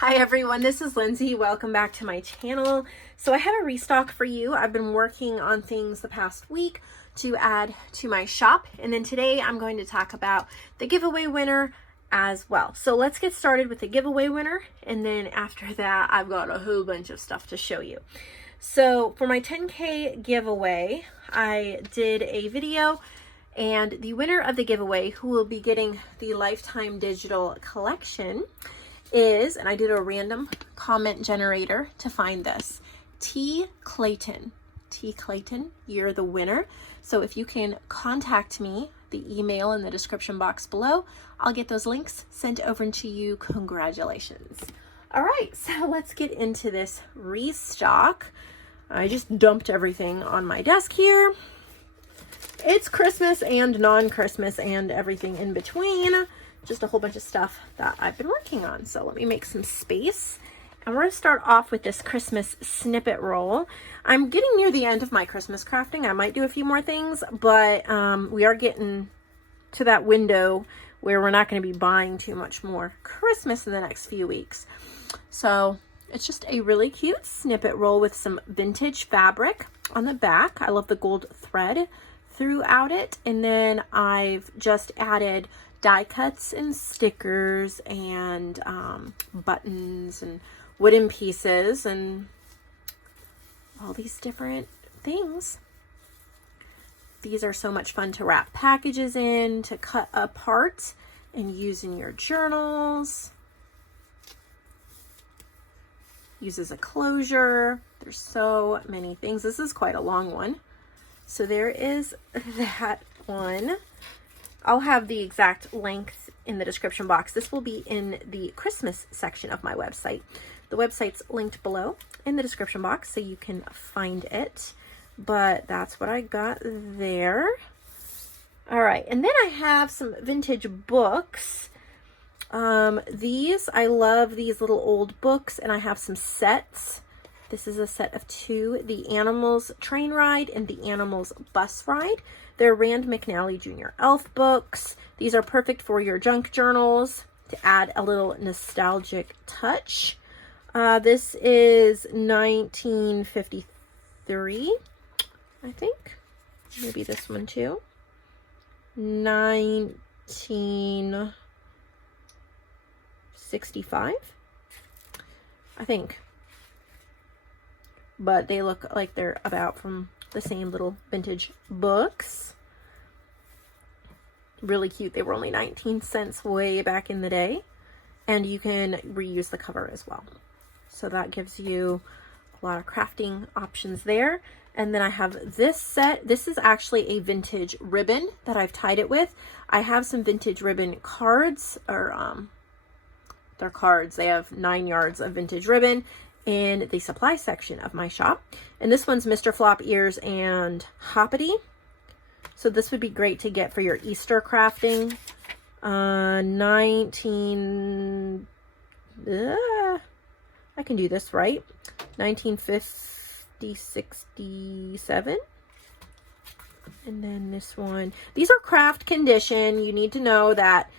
Hi everyone, this is Lindsay. Welcome back to my channel. So I have a restock for you. I've been working on things the past week to add to my shop, and then today I'm going to talk about the giveaway winner as well. So let's get started with the giveaway winner, and then after that I've got a whole bunch of stuff to show you. So for my 10K giveaway, I did a video, and the winner of the giveaway, who will be getting the Lifetime Digital Collection, is, and I did a random comment generator to find this, T. Clayton. T. Clayton, you're the winner. So if you can contact me, the email in the description box below, I'll get those links sent over to you. Congratulations. All right, so let's get into this restock. I just dumped everything on my desk here. It's Christmas and non-Christmas and everything in between. Just a whole bunch of stuff that I've been working on. So let me make some space. And we're going to start off with this Christmas snippet roll. I'm getting near the end of my Christmas crafting. I might do a few more things, but we are getting to that window where we're not going to be buying too much more Christmas in the next few weeks. So it's just a really cute snippet roll with some vintage fabric on the back. I love the gold thread throughout it. And then I've just added die cuts and stickers and buttons and wooden pieces and all these different things. These are so much fun to wrap packages in, to cut apart and use in your journals. Use as a closure. There's so many things. This is quite a long one. So there is that one. I'll have the exact length in the description box. This will be in the Christmas section of my website. The website's linked below in the description box so you can find it. But that's what I got there. All right, and then I have some vintage books. I love these little old books, and I have some sets. This is a set of two, the Animals Train Ride and the Animals Bus Ride. They're Rand McNally Jr. Elf books. These are perfect for your junk journals to add a little nostalgic touch. This is 1953, I think. Maybe this one too. 1965, I think. But they look like they're about from the same little vintage books. Really cute. They were only 19 cents way back in the day. And you can reuse the cover as well. So that gives you a lot of crafting options there. And then I have this set. This is actually a vintage ribbon that I've tied it with. I have some vintage ribbon cards, or they're cards. They have 9 yards of vintage ribbon in the supply section of my shop. And this one's Mr. Flop Ears and Hoppity. So this would be great to get for your Easter crafting. I can do this right. 1950, 67. And then this one. These are craft condition. You need to know that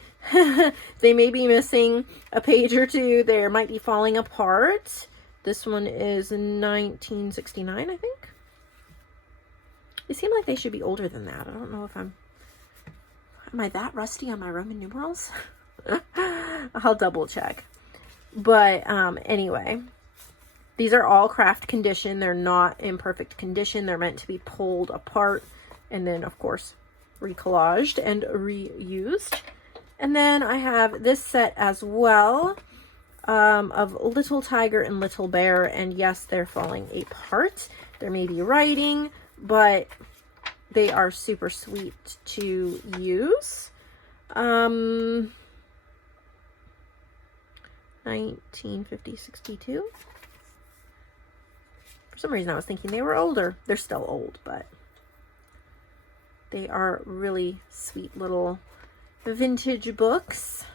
they may be missing a page or two. They might be falling apart. This one is 1969, I think. They seem like they should be older than that. I don't know if am I that rusty on my Roman numerals? I'll double check. But anyway, these are all craft condition. They're not in perfect condition. They're meant to be pulled apart and then, of course, recollaged and reused. And then I have this set as well. Of Little Tiger and Little Bear, and yes, they're falling apart. There may be writing, but they are super sweet to use. 1950, 62. For some reason I was thinking they were older. They're still old, but they are really sweet little vintage books.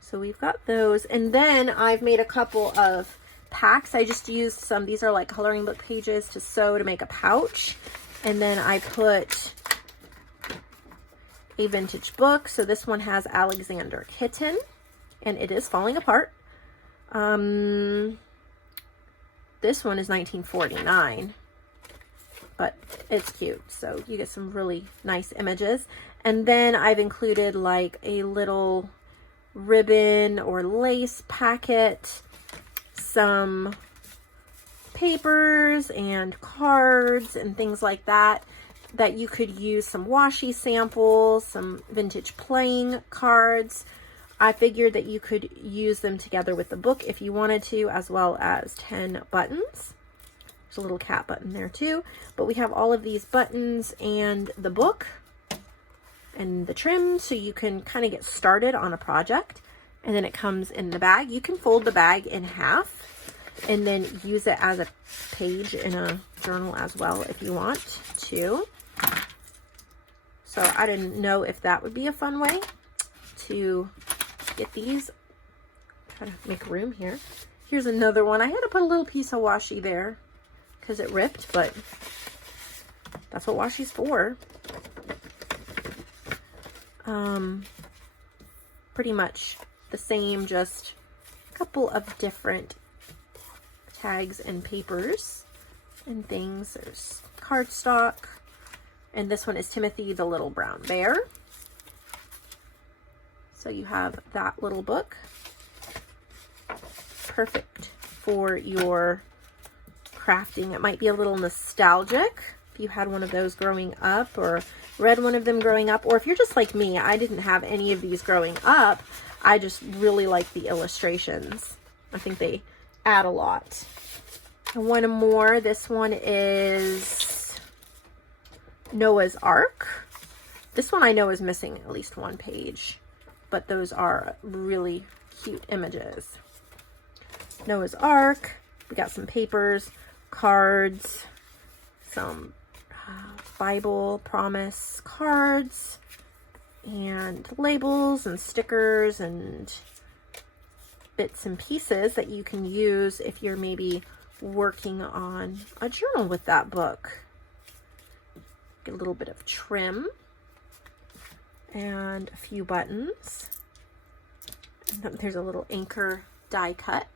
So we've got those. And then I've made a couple of packs. I just used some, these are like coloring book pages to sew to make a pouch. And then I put a vintage book. So this one has Alexander Kitten. and it is falling apart. This one is 1949, but it's cute. So you get some really nice images. And then I've included like a little ribbon or lace packet, some papers and cards and things like that, that you could use, some washi samples, some vintage playing cards. I figured that you could use them together with the book if you wanted to, as well as 10 buttons. There's a little cat button there too, but we have all of these buttons and the book and the trim, so you can kind of get started on a project. And then it comes in the bag. You can fold the bag in half and then use it as a page in a journal as well if you want to. So I didn't know if that would be a fun way to get these. Try to make room here. Here's another one. I had to put a little piece of washi there because it ripped, but that's what washi's for. Pretty much the same, just a couple of different tags and papers and things. There's cardstock, and this one is Timothy the Little Brown Bear. So you have that little book, perfect for your crafting. It might be a little nostalgic if you had one of those growing up, or read one of them growing up, or if you're just like me, I didn't have any of these growing up. I just really like the illustrations. I think they add a lot. And one more. This one is Noah's Ark. This one I know is missing at least one page, but those are really cute images. Noah's Ark. We got some papers, cards, some Bible promise cards, and labels and stickers and bits and pieces that you can use if you're maybe working on a journal with that book. Get a little bit of trim and a few buttons. And there's a little anchor die cut.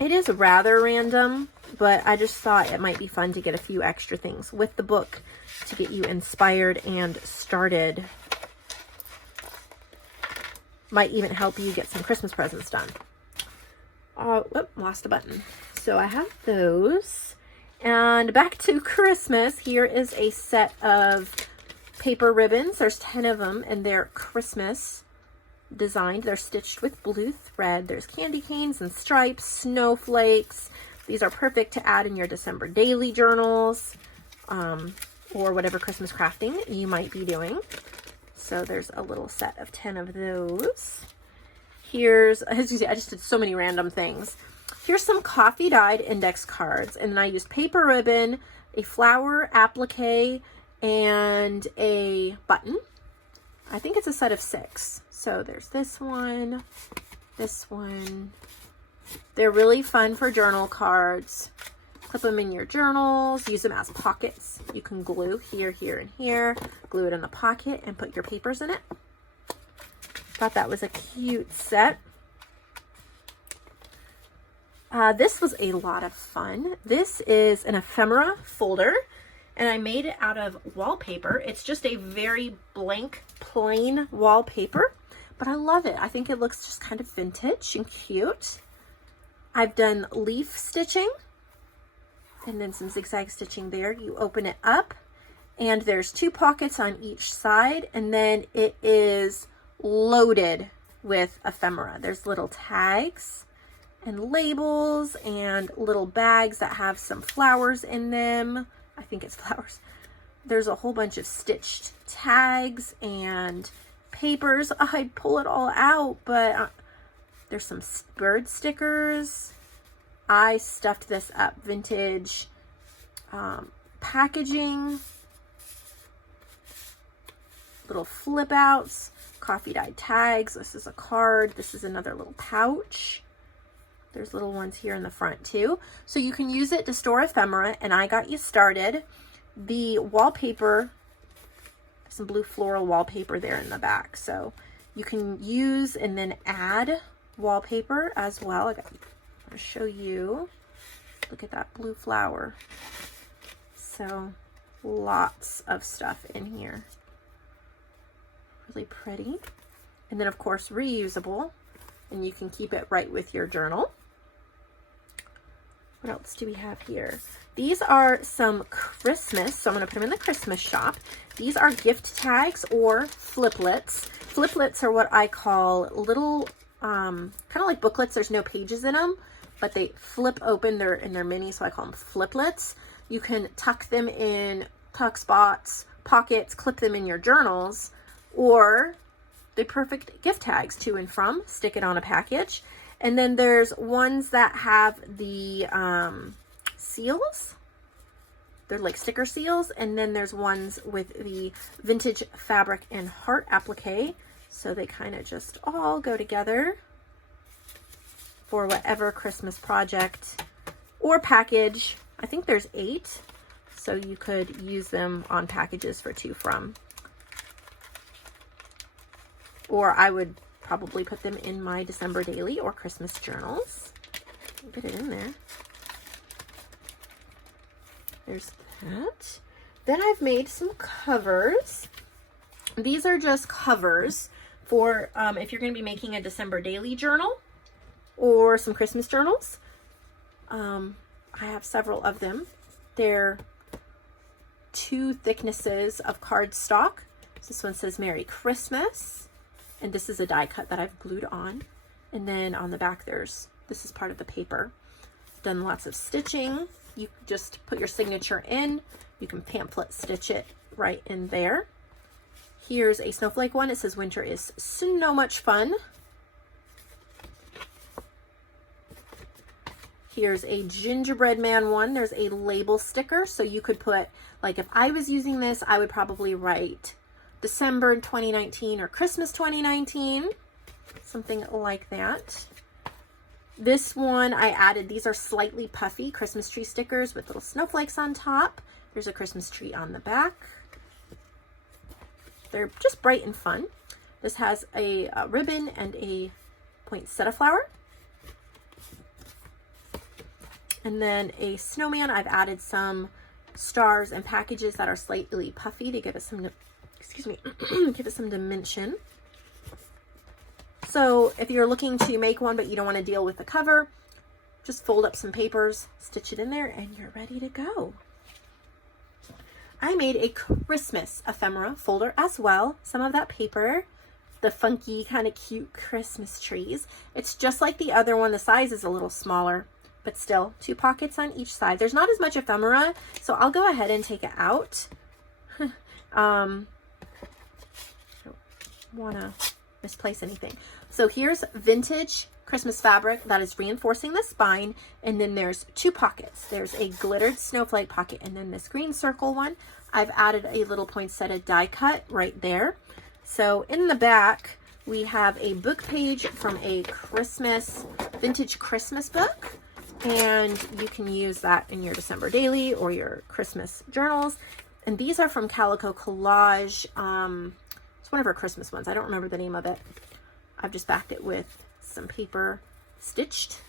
It is rather random, but I just thought it might be fun to get a few extra things with the book to get you inspired and started. Might even help you get some Christmas presents done. Whoop, lost a button. So I have those. And back to Christmas, here is a set of paper ribbons. There's 10 of them, and they're Christmas designed. They're stitched with blue thread. There's candy canes and stripes, snowflakes. These are perfect to add in your December daily journals, or whatever Christmas crafting you might be doing. So there's a little set of 10 of those. Here's, as you see, I just did so many random things. Here's some coffee dyed index cards, and then I used paper ribbon, a flower applique, and a button. I think it's a set of 6. So there's this one, this one. They're really fun for journal cards. Clip them in your journals, use them as pockets. You can glue here, here, and here. Glue it in the pocket and put your papers in it. Thought that was a cute set. This was a lot of fun. This is an ephemera folder, and I made it out of wallpaper. It's just a very blank, plain wallpaper, but I love it. I think it looks just kind of vintage and cute. I've done leaf stitching and then some zigzag stitching there. You open it up and there's 2 pockets on each side, and then it is loaded with ephemera. There's little tags and labels and little bags that have some flowers in them. I think it's flowers. There's a whole bunch of stitched tags and papers. I'd pull it all out, but there's some bird stickers. I stuffed this up. Vintage packaging, little flip outs, coffee dyed tags. This is a card. This is another little pouch. There's little ones here in the front too. So you can use it to store ephemera, and I got you started. The wallpaper, some blue floral wallpaper there in the back. So You can use and then add wallpaper as well. I'm going to show you. Look at that blue flower. So lots of stuff in here. Really pretty. And then of course reusable, and you can keep it right with your journal. What else do we have here? These are some Christmas, so I'm going to put them in the Christmas shop. These are gift tags or fliplets. Fliplets are what I call little, kind of like booklets. There's no pages in them, but they flip open. They're mini, so I call them fliplets. You can tuck them in tuck spots, pockets, clip them in your journals, or the perfect gift tags to and from. Stick it on a package. And then there's ones that have the seals. They're like sticker seals. And then there's ones with the vintage fabric and heart applique. So they kind of just all go together for whatever Christmas project or package. I think there's 8. So you could use them on packages for to from. Or I would probably put them in my December daily or Christmas journals. Get it in there. There's that. Then I've made some covers. These are just covers for if you're going to be making a December daily journal or some Christmas journals. I have several of them. They're 2 thicknesses of cardstock. This one says Merry Christmas. And this is a die cut that I've glued on. And then on the back, this is part of the paper. Done lots of stitching. You just put your signature in. You can pamphlet stitch it right in there. Here's a snowflake one. It says winter is so much fun. Here's a gingerbread man one. There's a label sticker. So you could put, like if I was using this, I would probably write December 2019 or Christmas 2019, something like that. This one I added, these are slightly puffy Christmas tree stickers with little snowflakes on top. There's a Christmas tree on the back. They're just bright and fun. This has a ribbon and a poinsettia flower. And then a snowman. I've added some stars and packages that are slightly puffy to give it some, give it some dimension. So if you're looking to make one, but you don't want to deal with the cover, just fold up some papers, stitch it in there, and you're ready to go. I made a Christmas ephemera folder as well. Some of that paper, the funky kind of cute Christmas trees. It's just like the other one. The size is a little smaller, but still 2 pockets on each side. There's not as much ephemera, so I'll go ahead and take it out. Don't want to misplace anything. So here's vintage Christmas fabric that is reinforcing the spine, and then there's 2 pockets. There's a glittered snowflake pocket and then this green circle one. I've added a little poinsettia die cut right there. So in the back we have a book page from a vintage Christmas book, and you can use that in your December daily or your Christmas journals. And these are from Calico Collage. It's one of our Christmas ones. I don't remember the name of it. I've just backed it with some paper stitched.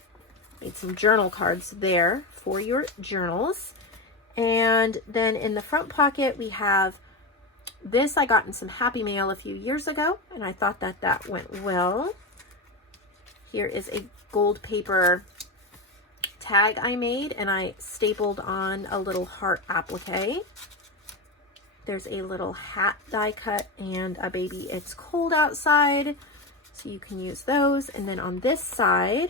Made some journal cards there for your journals. And then in the front pocket we have this. I got in some Happy Mail a few years ago, and I thought that that went well. Here is a gold paper tag I made, and I stapled on a little heart applique. There's a little hat die cut and a baby it's cold outside, so you can use those. And then on this side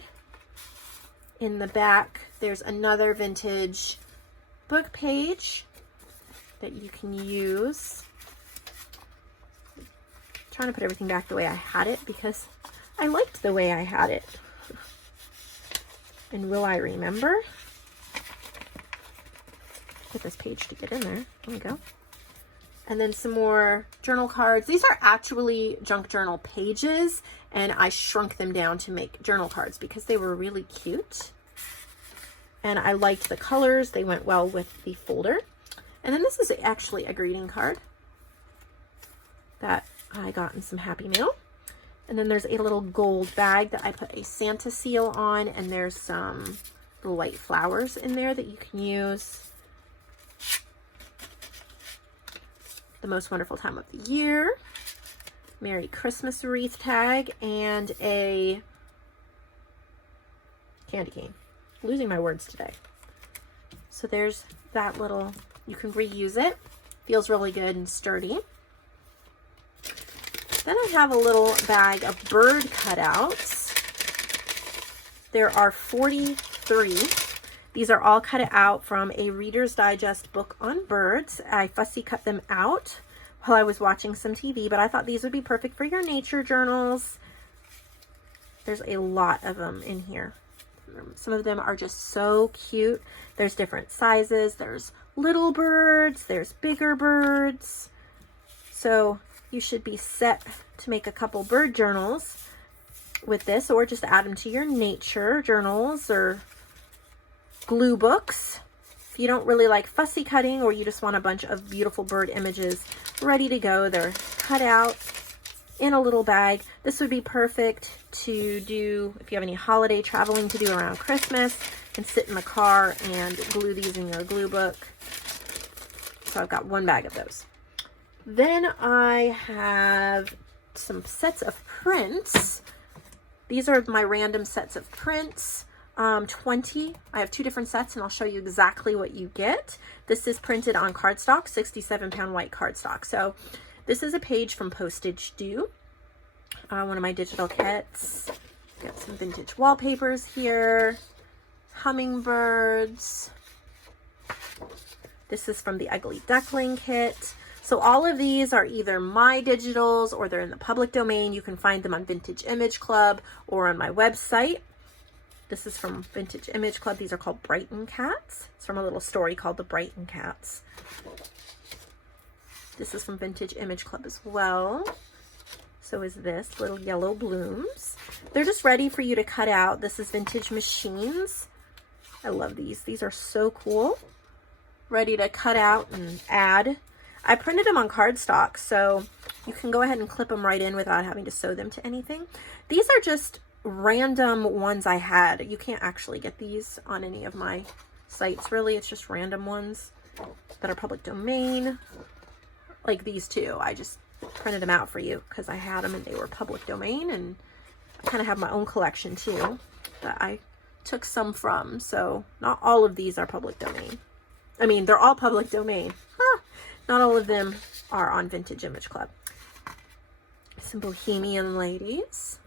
in the back there's another vintage book page that you can use. I'm trying to put everything back the way I had it because I liked the way I had it. And will I remember? Get this page to get in there. There we go. And then some more journal cards. These are actually junk journal pages, and I shrunk them down to make journal cards because they were really cute. And I liked the colors. They went well with the folder. And then this is actually a greeting card that I got in some Happy Mail. And then there's a little gold bag that I put a Santa seal on, and there's some little white flowers in there that you can use. The most wonderful time of the year. Merry Christmas wreath tag, and a candy cane. Losing my words today. So there's that little, you can reuse it. Feels really good and sturdy. Then I have a little bag of bird cutouts. There are 43. These are all cut out from a Reader's Digest book on birds. I fussy cut them out while I was watching some TV, but I thought these would be perfect for your nature journals. There's a lot of them in here. Some of them are just so cute. There's different sizes. There's little birds. There's bigger birds. So you should be set to make a couple bird journals with this, or just add them to your nature journals or glue books. If you don't really like fussy cutting, or you just want a bunch of beautiful bird images ready to go, they're cut out in a little bag. This would be perfect to do if you have any holiday traveling to do around Christmas, and sit in the car and glue these in your glue book. So I've got one bag of those. Then I have some sets of prints. These are my random sets of prints. 20. I have 2 different sets, and I'll show you exactly what you get. This is printed on cardstock, 67-pound white cardstock. So this is a page from Postage Due, one of my digital kits. Got some vintage wallpapers here, hummingbirds. This is from the Ugly Duckling kit. So all of these are either my digitals or they're in the public domain. You can find them on Vintage Image Club or on my website. This is from Vintage Image Club. These are called Brighton Cats. It's from a little story called The Brighton Cats. This is from Vintage Image Club as well. So is this, little yellow blooms. They're just ready for you to cut out. This is Vintage Machines. I love these. These are so cool. Ready to cut out and add. I printed them on cardstock, so you can go ahead and clip them right in without having to sew them to anything. These are just random ones I had. You can't actually get these on any of my sites, really. It's just random ones that are public domain. Like these two. I just printed them out for you because I had them and they were public domain, and I kind of have my own collection too that I took some from. So not all of these are public domain. I mean, they're all public domain. Not all of them are on Vintage Image Club. Some Bohemian Ladies.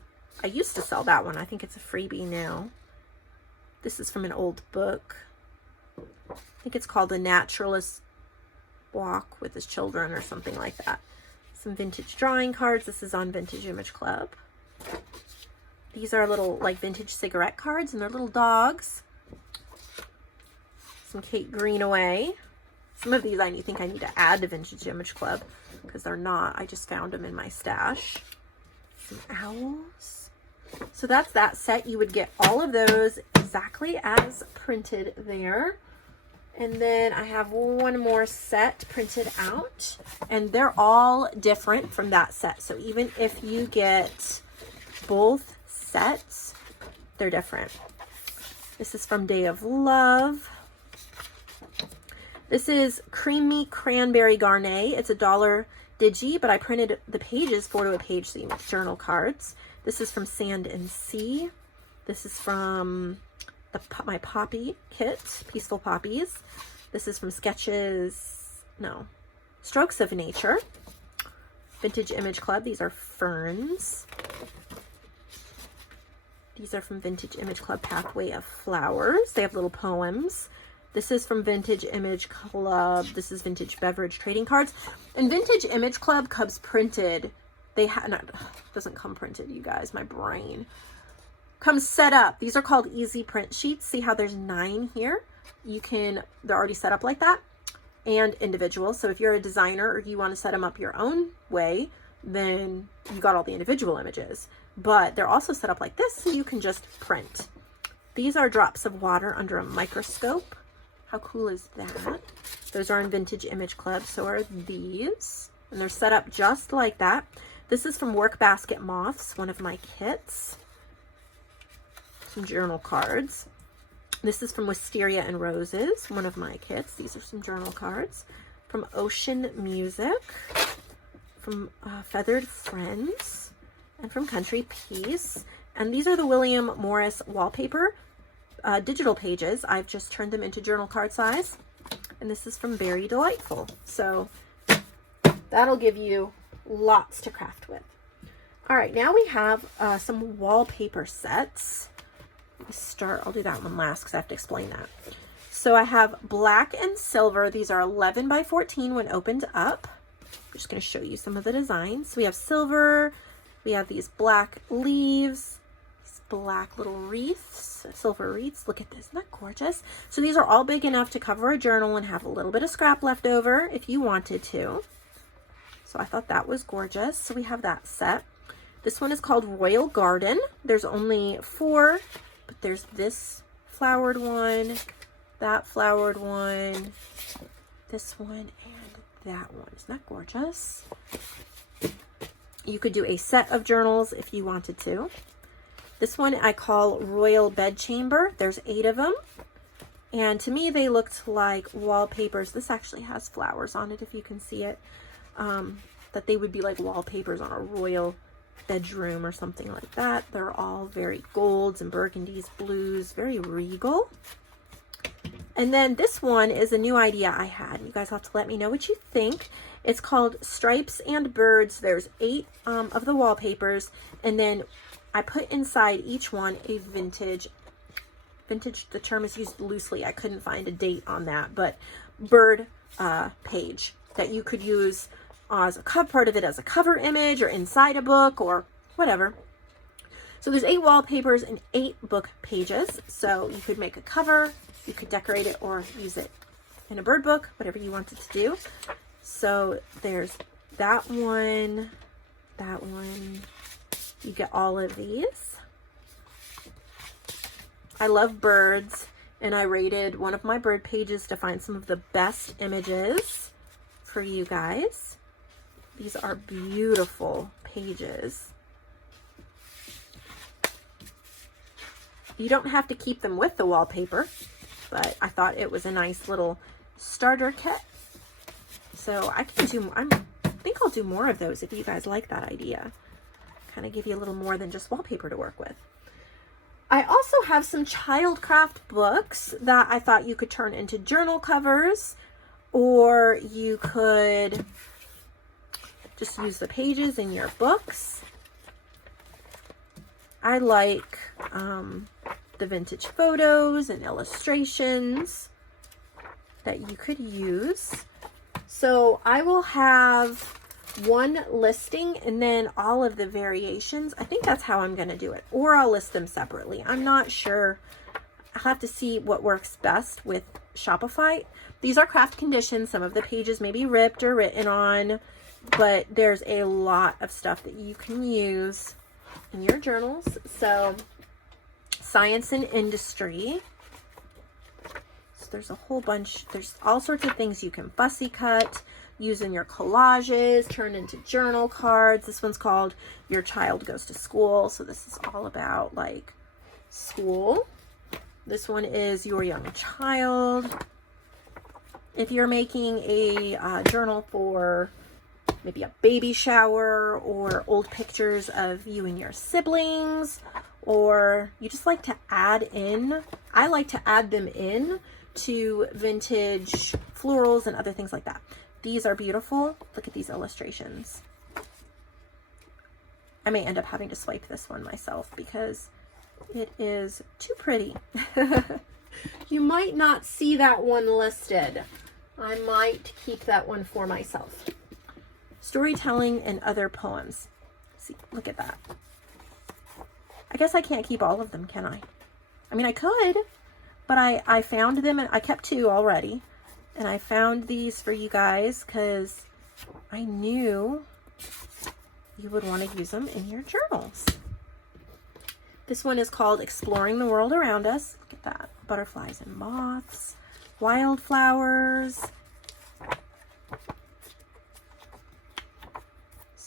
I used to sell that one. I think it's a freebie now. This is from an old book. I think it's called The Naturalist Walk with His Children or something like that. Some vintage drawing cards. This is on Vintage Image Club. These are little like vintage cigarette cards, and they're little dogs. Some Kate Greenaway. Some of these I think I need to add to Vintage Image Club because they're not. I just found them in my stash. Some owls. So that's that set. You would get all of those exactly as printed there. And then I have one more set printed out, and they're all different from that set. So even if you get both sets, they're different. This is from Day of Love. This is Creamy Cranberry Garnet. It's $1 digi, but I printed the pages 4 to a page, so you make journal cards. This is from Sand and Sea. This is from my Poppy kit, Peaceful Poppies. This is from Strokes of Nature. Vintage Image Club. These are ferns. These are from Vintage Image Club, Pathway of Flowers. They have little poems. This is from Vintage Image Club. This is Vintage Beverage Trading Cards. And Vintage Image Club comes printed. Doesn't come printed, you guys. My brain. Comes set up. These are called easy print sheets. See how there's 9 here? They're already set up like that. And individual. So if you're a designer or you want to set them up your own way, then you got all the individual images. But they're also set up like this, so you can just print. These are drops of water under a microscope. How cool is that? Those are in Vintage Image Club. So are these. And they're set up just like that. This is from Work Basket Moths, one of my kits. Some journal cards. This is from Wisteria and Roses, one of my kits. These are some journal cards. From Ocean Music, from Feathered Friends, and from Country Peace. And these are the William Morris wallpaper digital pages. I've just turned them into journal card size. And this is from Very Delightful. So that'll give you lots to craft with. All right, now we have some wallpaper sets. I'll do that one last because I have to explain that. So I have black and silver. These are 11 by 14 when opened up. I'm just going to show you some of the designs. So we have silver. We have these black leaves, these black little wreaths, silver wreaths. Look at this. Isn't that gorgeous? So these are all big enough to cover a journal and have a little bit of scrap left over if you wanted to. So I thought that was gorgeous. So we have that set. This one is called Royal Garden. There's only 4, but there's this flowered one, that flowered one, this one, and that one. Isn't that gorgeous? You could do a set of journals if you wanted to. This one I call Royal Bedchamber. There's 8 of them. And to me, they looked like wallpapers. This actually has flowers on it, if you can see it. That they would be like wallpapers on a royal bedroom or something like that. They're all very golds and burgundies, blues, very regal. And then this one is a new idea I had. You guys have to let me know what you think. It's called Stripes and Birds. There's 8 of the wallpapers, and then I put inside each one a vintage, the term is used loosely. I couldn't find a date on that, but bird page that you could use as a part of it as a cover image or inside a book or whatever. So there's 8 wallpapers and 8 book pages. So you could make a cover, you could decorate it or use it in a bird book, whatever you wanted to do. So there's that one, that one. You get all of these. I love birds, and I rated one of my bird pages to find some of the best images for you guys. These are beautiful pages. You don't have to keep them with the wallpaper, but I thought it was a nice little starter kit. So I think I'll do more of those if you guys like that idea. Kind of give you a little more than just wallpaper to work with. I also have some childcraft books that I thought you could turn into journal covers, or you could just use the pages in your books. I like the vintage photos and illustrations that you could use. So I will have one listing and then all of the variations. I think that's how I'm going to do it, or I'll list them separately. I'm not sure. I'll have to see what works best with Shopify. These are craft conditions. Some of the pages may be ripped or written on, but there's a lot of stuff that you can use in your journals. So science and industry. So there's a whole bunch. There's all sorts of things you can fussy cut, use in your collages, turn into journal cards. This one's called Your Child Goes to School. So this is all about like school. This one is Your Young Child. If you're making a journal for maybe a baby shower or old pictures of you and your siblings, or you just like to add in, I like to add them in to vintage florals and other things like that. These are beautiful. Look at these illustrations. I may end up having to swipe this one myself because it is too pretty. You might not see that one listed. I might keep that one for myself. Storytelling and other poems. See, look at that. I guess I can't keep all of them, can I? I mean, I could, but I found them and I kept 2 already. And I found these for you guys because I knew you would want to use them in your journals. This one is called Exploring the World Around Us. Look at that. Butterflies and moths, wildflowers.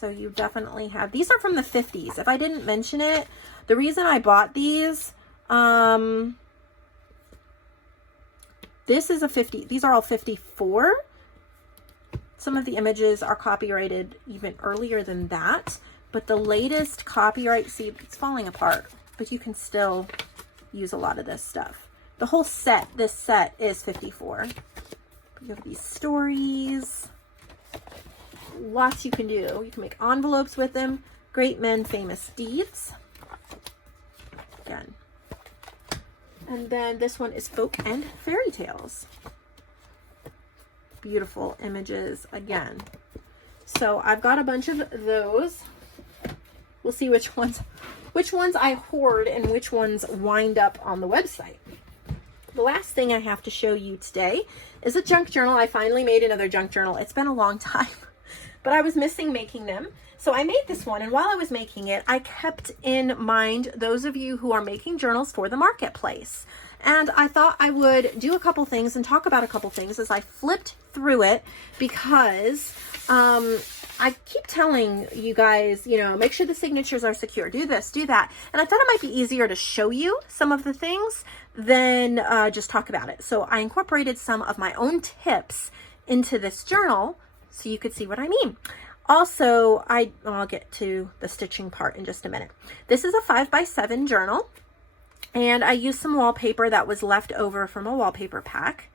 So you definitely have, these are from the 50s. If I didn't mention it, the reason I bought these, this is a 50, these are all 54. Some of the images are copyrighted even earlier than that, but the latest copyright, see, it's falling apart, but you can still use a lot of this stuff. The whole set, this set is 54. You have these stories. Lots you can do. You can make envelopes with them. Great men, famous deeds. Again. And then this one is folk and fairy tales. Beautiful images again. So I've got a bunch of those. We'll see which ones I hoard and which ones wind up on the website. The last thing I have to show you today is a junk journal. I finally made another junk journal. It's been a long time, but I was missing making them. So I made this one, and while I was making it, I kept in mind those of you who are making journals for the marketplace. And I thought I would do a couple things and talk about a couple things as I flipped through it, because I keep telling you guys, you know, make sure the signatures are secure, do this, do that. And I thought it might be easier to show you some of the things than just talk about it. So I incorporated some of my own tips into this journal so you could see what I mean. Also, I'll get to the stitching part in just a minute. This is a 5x7 journal, and I used some wallpaper that was left over from a wallpaper pack.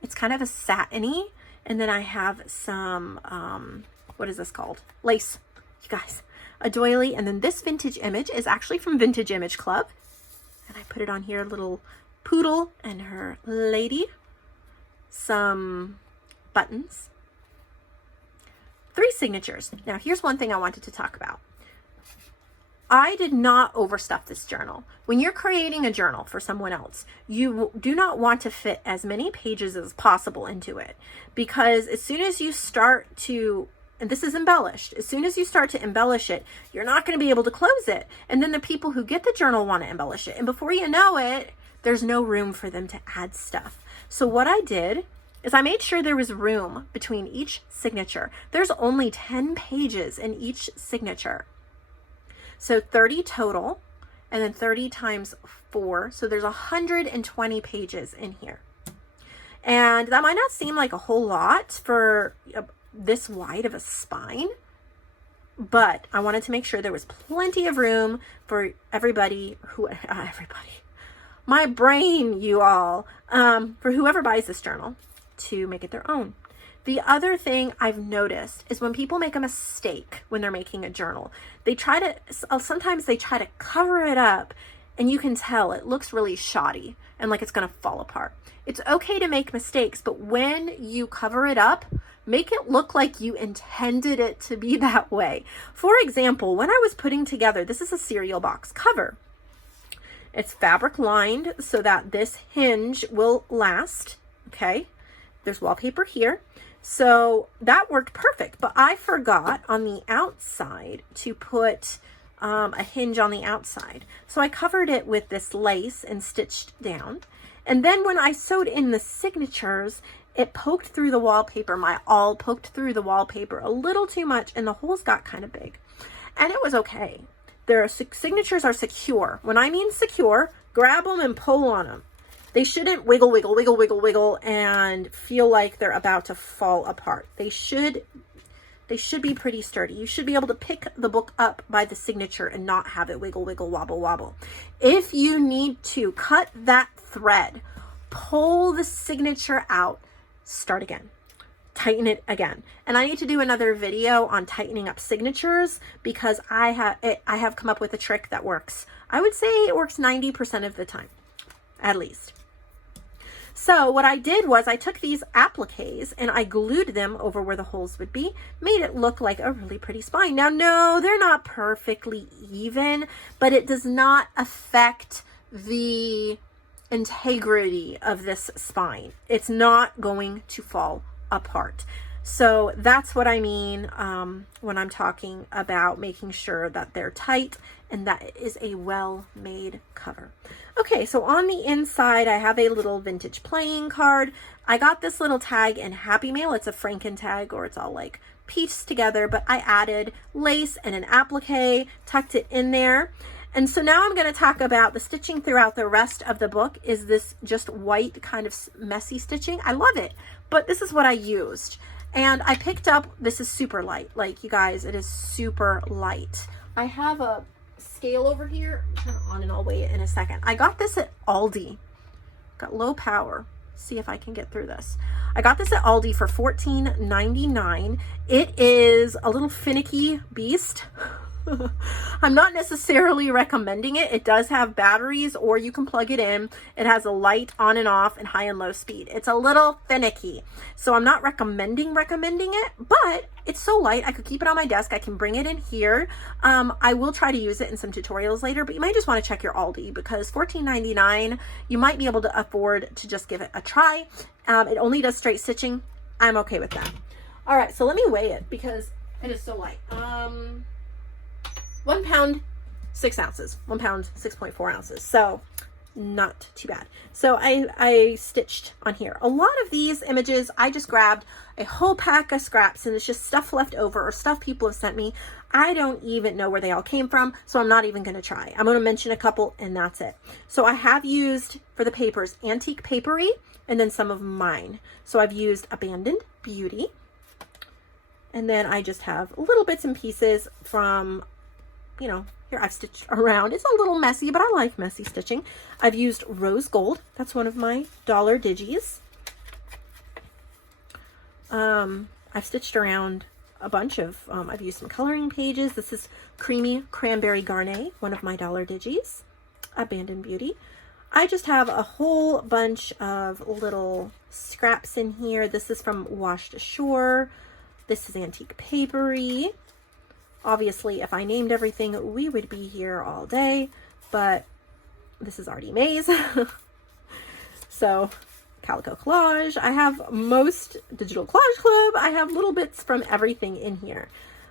It's kind of a satiny, and then I have some, what is this called? Lace, you guys, a doily. And then this vintage image is actually from Vintage Image Club. And I put it on here, little poodle and her lady, some buttons, 3 signatures. Now, here's one thing I wanted to talk about. I did not overstuff this journal. When you're creating a journal for someone else, you do not want to fit as many pages as possible into it, because as soon as you start to, and this is embellished, as soon as you start to embellish it, you're not going to be able to close it. And then the people who get the journal want to embellish it. And before you know it, there's no room for them to add stuff. So what I did is I made sure there was room between each signature. There's only 10 pages in each signature. So 30 total, and then 30 times 4. So there's 120 pages in here. And that might not seem like a whole lot for this wide of a spine, but I wanted to make sure there was plenty of room for everybody, my brain, you all, for whoever buys this journal to make it their own. The other thing I've noticed is when people make a mistake when they're making a journal, sometimes they try to cover it up, and you can tell it looks really shoddy and like it's going to fall apart. It's okay to make mistakes, but when you cover it up, make it look like you intended it to be that way. For example, when I was putting together, this is a cereal box cover. It's fabric lined so that this hinge will last. Okay. There's wallpaper here. So that worked perfect, but I forgot on the outside to put a hinge on the outside. So I covered it with this lace and stitched down. And then when I sewed in the signatures, it poked through the wallpaper. My awl poked through the wallpaper a little too much, and the holes got kind of big. And it was okay. Their signatures are secure. When I mean secure, grab them and pull on them. They shouldn't wiggle, wiggle, wiggle, wiggle, wiggle, and feel like they're about to fall apart. They should be pretty sturdy. You should be able to pick the book up by the signature and not have it wiggle, wiggle, wobble, wobble. If you need to cut that thread, pull the signature out, start again, tighten it again. And I need to do another video on tightening up signatures, because I have come up with a trick that works. I would say it works 90% of the time, at least. So what I did was I took these appliques and I glued them over where the holes would be, made it look like a really pretty spine. Now, no, they're not perfectly even, but it does not affect the integrity of this spine. It's not going to fall apart. So that's what I mean when I'm talking about making sure that they're tight and that it is a well-made cover. Okay, so on the inside, I have a little vintage playing card. I got this little tag in Happy Mail. It's a Franken tag, or it's all like pieced together, but I added lace and an applique, tucked it in there. And so now I'm going to talk about the stitching throughout the rest of the book. Is this just white kind of messy stitching? I love it, but this is what I used. And I picked up, this is super light. Like, you guys, it is super light. I have a scale over here. Turn it on and I'll weigh it in a second. I got this at Aldi. Got low power. See if I can get through this. I got this at Aldi for $14.99. It is a little finicky beast. I'm not necessarily recommending it. It does have batteries, or you can plug it in. It has a light on and off and high and low speed. It's a little finicky, so I'm not recommending it, but it's so light. I could keep it on my desk. I can bring it in here. I will try to use it in some tutorials later, but you might just want to check your Aldi, because $14.99, you might be able to afford to just give it a try. It only does straight stitching. I'm okay with that. All right, so let me weigh it because it is so light. 1 pound, 6 ounces, 1 pound, 6.4 ounces. So not too bad. So I stitched on here. A lot of these images, I just grabbed a whole pack of scraps, and it's just stuff left over or stuff people have sent me. I don't even know where they all came from, so I'm not even going to try. I'm going to mention a couple and that's it. So I have used, for the papers, Antique Paperie, and then some of mine. So I've used Abandoned Beauty, and then I just have little bits and pieces from, you know, here I've stitched around. It's a little messy, but I like messy stitching. I've used Rose Gold. That's one of my dollar digis. I've stitched around a bunch of, I've used some coloring pages. This is Creamy Cranberry Garnet, one of my dollar digis. Abandoned Beauty. I just have a whole bunch of little scraps in here. This is from Washed Ashore. This is Antique Paperie. Obviously, if I named everything, we would be here all day, but this is Artie Mays. So, Calico Collage. I have most Digital Collage Club. I have little bits from everything in here,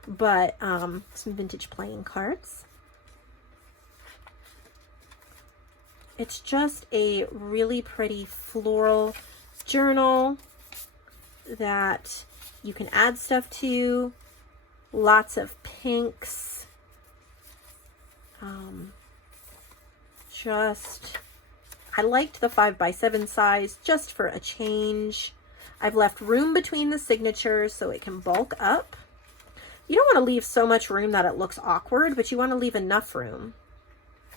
but some vintage playing cards. It's just a really pretty floral journal that you can add stuff to. Lots of pinks. I liked the 5x7 size just for a change. I've left room between the signatures so it can bulk up. You don't want to leave so much room that it looks awkward, but you want to leave enough room.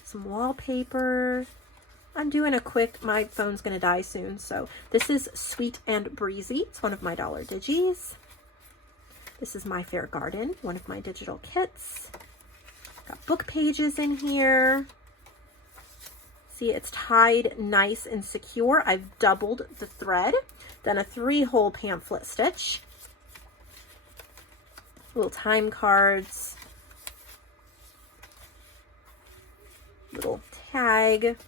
Some wallpaper. I'm doing a quick, my phone's going to die soon. So this is Sweet and Breezy. It's one of my dollar digis. This is My Fair Garden, one of my digital kits. Got book pages in here. See, it's tied nice and secure. I've doubled the thread, done a 3-hole pamphlet stitch. Little time cards. Little tag.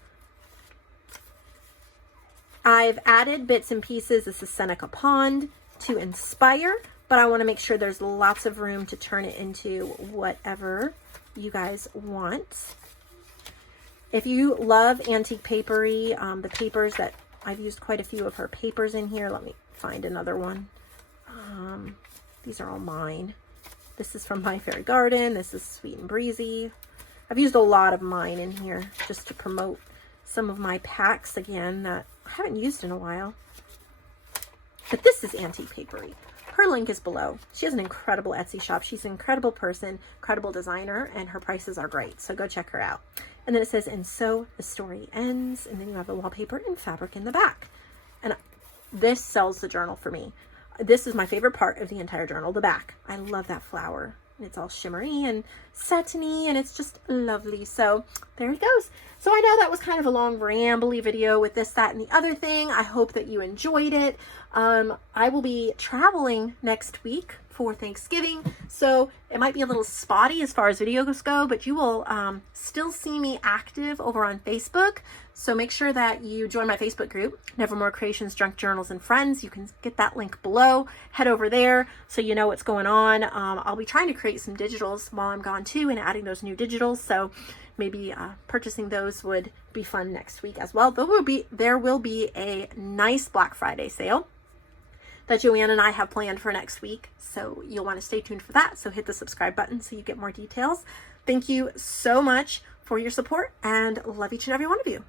I've added bits and pieces. This is Seneca Pond to inspire, but I want to make sure there's lots of room to turn it into whatever you guys want. If you love Antique Paperie, the papers that I've used quite a few of her papers in here. Let me find another one. These are all mine. This is from My Fair Garden. This is Sweet and Breezy. I've used a lot of mine in here just to promote some of my packs again that I haven't used in a while. But this is Antique Paperie. Her link is below. She has an incredible Etsy shop. She's an incredible person, incredible designer, and her prices are great. So go check her out. And then it says, and so the story ends. And then you have the wallpaper and fabric in the back. And this sells the journal for me. This is my favorite part of the entire journal, the back. I love that flower. It's all shimmery and satiny, and it's just lovely. So there it goes. So I know that was kind of a long rambly video with this, that, and the other thing. I hope that you enjoyed it. I will be traveling next week for Thanksgiving, so it might be a little spotty as far as videos go, but you will still see me active over on Facebook. So make sure that you join my Facebook group, Nevermore Creations, Junk Journals, and Friends. You can get that link below. Head over there so you know what's going on. I'll be trying to create some digitals while I'm gone too, and adding those new digitals. So maybe purchasing those would be fun next week as well. There will be a nice Black Friday sale. that JoAnn and I have planned for next week. So you'll want to stay tuned for that. So hit the subscribe button so you get more details. Thank you so much for your support and love each and every one of you.